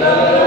Amém.